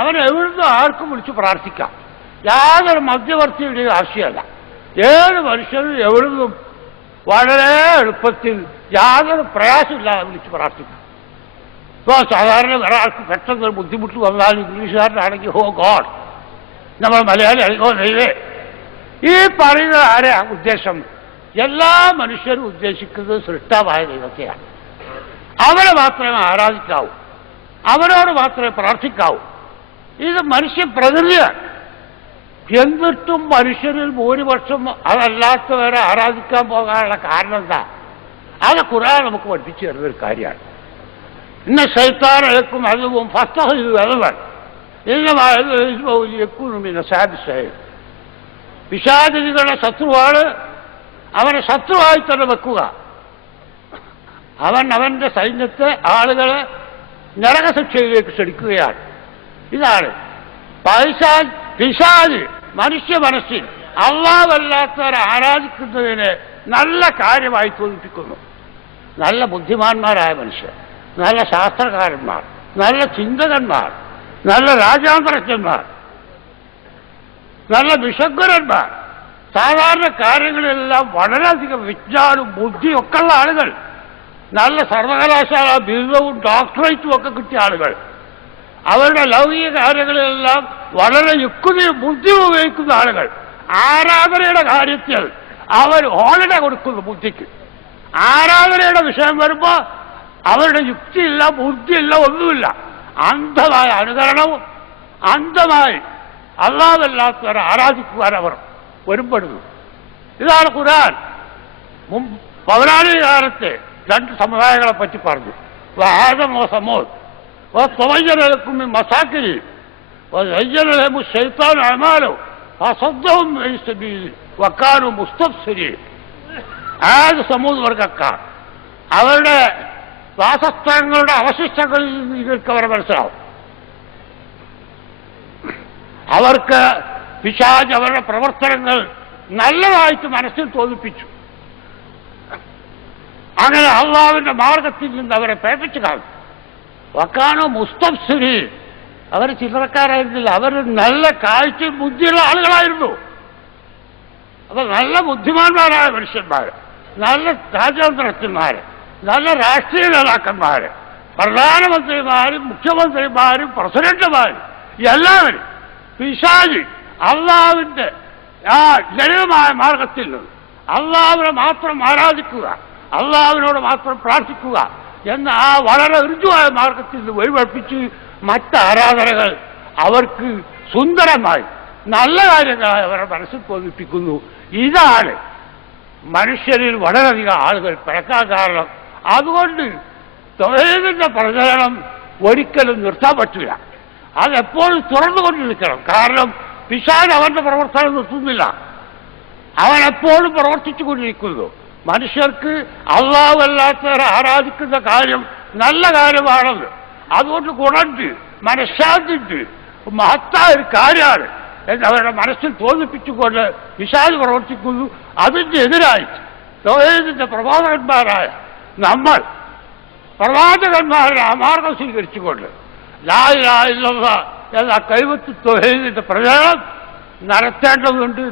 എവിടുന്ന് ആർക്കും വിളിച്ച് പ്രാർത്ഥിക്കാം. യാതൊരു മധ്യവർത്തിയുടെയും ആവശ്യമല്ല. ഏത് മനുഷ്യരും എവിടുന്നും വളരെ എളുപ്പത്തിൽ യാതൊരു പ്രയാസമില്ലാതെ വിളിച്ച് പ്രാർത്ഥിക്കാം. ഇപ്പോൾ സാധാരണ ഒരാൾക്ക് പെട്ടെന്ന് ബുദ്ധിമുട്ട് വന്നാൽ ഇംഗ്ലീഷുകാരനാണെങ്കിൽ ഹോ ഗോഡ്, നമ്മൾ മലയാളി ഓ ദൈവേ. ഈ പറയുന്നത് ആരെയാ ഉദ്ദേശം? എല്ലാ മനുഷ്യരും ഉദ്ദേശിക്കുന്നത് സൃഷ്ടാവായ ദൈവത്തെയാണ്. അവരെ മാത്രമേ ആരാധിക്കാവൂ, അവരോട് മാത്രമേ പ്രാർത്ഥിക്കാവൂ. ഇത് മനുഷ്യ പ്രകൃതിയാണ്. എന്നിട്ടും മനുഷ്യരിൽ ഭൂരിപക്ഷം അതല്ലാത്തവരെ ആരാധിക്കാൻ പോകാനുള്ള കാരണം എന്താ? അത് ഖുർആൻ നമുക്ക് പഠിപ്പിച്ചു തരുന്നൊരു കാര്യമാണ്. ഇന്ന ശൈത്താനക്കും അതും ഫസ്തഹുവൻ പിശാചികളുടെ ശത്രുവാണ്. അവനെ ശത്രുവായി തന്നെ വെക്കുക. അവന്റെ സൈന്യത്തെ ആളുകളെ നരകശിക്ഷയിലേക്ക് ക്ഷണിക്കുകയാണ്. ഇതാണ് പിശാച് മനുഷ്യ മനസ്സിൽ അല്ലാഹുവല്ലാത്തവരെ ആരാധിക്കുന്നതിനെ നല്ല കാര്യമായി തോന്നിപ്പിക്കുന്നു. നല്ല ബുദ്ധിമാന്മാരായ മനുഷ്യർ, നല്ല ശാസ്ത്രകാരന്മാർ, നല്ല ചിന്തകന്മാർ, നല്ല രാജാന്തരജ്ഞന്മാർ, നല്ല വിശഗ്വരന്മാർ, സാധാരണ കാര്യങ്ങളിലെല്ലാം വളരെയധികം വിജ്ഞാനവും ബുദ്ധിയും ഒക്കെ ഉള്ള ആളുകൾ, നല്ല സർവകലാശാല ബിരുദവും ഡോക്ടറേറ്റും ഒക്കെ കിട്ടിയ ആളുകൾ, അവരുടെ ലൗകിക കാര്യങ്ങളിലെല്ലാം വളരെ യുക്തിയും ബുദ്ധിയും ഉപയോഗിക്കുന്ന ആളുകൾ, ആരാധനയുടെ കാര്യത്തിൽ അവർ ഹോളിഡേ കൊടുക്കുന്നു ബുദ്ധിക്ക്. ആരാധനയുടെ വിഷയം വരുമ്പോൾ അവരുടെ യുക്തിയില്ല, ബുദ്ധിയില്ല, ഒന്നുമില്ല. അന്ധമായ അനുകരണവും അന്ധമായി അല്ലാഹുവല്ലാത്തവരെ ആരാധിക്കുവാൻ അവർ ഒരുപ്പെടുന്നു. ഇതാണ് ഖുർആൻ പൗരാണിക കാലത്തെ രണ്ട് സമുദായങ്ങളെ പറ്റി പറഞ്ഞു. ആദമോ സമൂഹ് وَطَوَيَّنَ لَكُم مِّن مَّسَاكِنِهِمْ وَزَيَّنَ لَهُمُ الشَّيْطَانُ أَعْمَالَهُمْ فَصَدَّهُمْ عَنِ السَّبِيلِ وَكَانُوا مُسْتَبْصِرِينَ. ആദ് സമൂദ് വർഗ്ഗക്കാർ അവരുടെ വാസസ്ഥലങ്ങളുടെ അവശിഷ്ടങ്ങളിൽ നിങ്ങൾക്ക് അവരെ മനസ്സിലാവും. അവർക്ക് പിശാച് അവരുടെ പ്രവർത്തനങ്ങൾ നല്ലതായിട്ട് മനസ്സിൽ തോന്നിപ്പിച്ചു. അങ്ങനെ അള്ളാഹുവിന്റെ മാർഗത്തിൽ നിന്ന് അവരെ പേപ്പിച്ചു കാണും. വക്കാനോ മുസ്തബ്സിരി, അവർ ചില്ലറക്കാരായിരുന്നില്ല, അവർ നല്ല കാഴ്ചയും ബുദ്ധിയുള്ള ആളുകളായിരുന്നു. അപ്പൊ നല്ല ബുദ്ധിമാന്മാരായ മനുഷ്യന്മാർ, നല്ല രാജ്യാന്തരജ്ഞന്മാര്, നല്ല രാഷ്ട്രീയ നേതാക്കന്മാര്, പ്രധാനമന്ത്രിമാരും മുഖ്യമന്ത്രിമാരും പ്രസിഡന്റുമാരും എല്ലാവരും പിശാച് അള്ളാഹുവിന്റെ ആ ലളിതമായ മാർഗത്തിൽ നിന്ന് അള്ളാഹുവിനെ മാത്രം ആരാധിക്കുക, അള്ളാഹുവിനോട് മാത്രം പ്രാർത്ഥിക്കുക എന്ന ആ വളരെ ഋജുവായ മാർഗത്തിൽ നിന്ന് വഴിപഠിപ്പിച്ച് മറ്റാരാധനകൾ അവർക്ക് സുന്ദരമായി നല്ല കാര്യങ്ങളായി അവരെ മനസ്സിൽ തോന്നിപ്പിക്കുന്നു. ഇതാണ് മനുഷ്യരിൽ വളരെയധികം ആളുകൾ പിഴക്കാൻ കാരണം. അതുകൊണ്ട് തൗഹീദിന്റെ പ്രചരണം ഒരിക്കലും നിർത്താൻ പറ്റില്ല. അതെപ്പോഴും തുറന്നുകൊണ്ടിരിക്കണം. കാരണം പിശാച് അവന്റെ പ്രവർത്തനം നിർത്തുന്നില്ല, അവൻ എപ്പോഴും പ്രവർത്തിച്ചു കൊണ്ടിരിക്കുന്നു. മനുഷ്യർക്ക് അല്ലാഹുവല്ലാത്തവരെ ആരാധിക്കുന്ന കാര്യം നല്ല കാര്യമാണെന്ന്, അതുകൊണ്ട് ഗുണമുണ്ട്, മനഃശാന്തിയുണ്ട്, മഹത്തായ ഒരു കാര്യമാണ് എന്ന് അവരുടെ മനസ്സിൽ തോന്നിപ്പിച്ചുകൊണ്ട് പിശാച് പ്രവർത്തിക്കുന്നു. അതിൻ്റെ എതിരായി തൗഹീദിന്റെ പ്രവാചകന്മാരായ നമ്മൾ പ്രവാചകന്മാരുടെ ആ മാർഗം സ്വീകരിച്ചുകൊണ്ട് ലാ ഇലാഹ ഇല്ലല്ലാഹ് എന്ന കൈവത്ത് തൗഹീദിന്റെ പ്രചരണം നടത്തേണ്ടതുണ്ട്.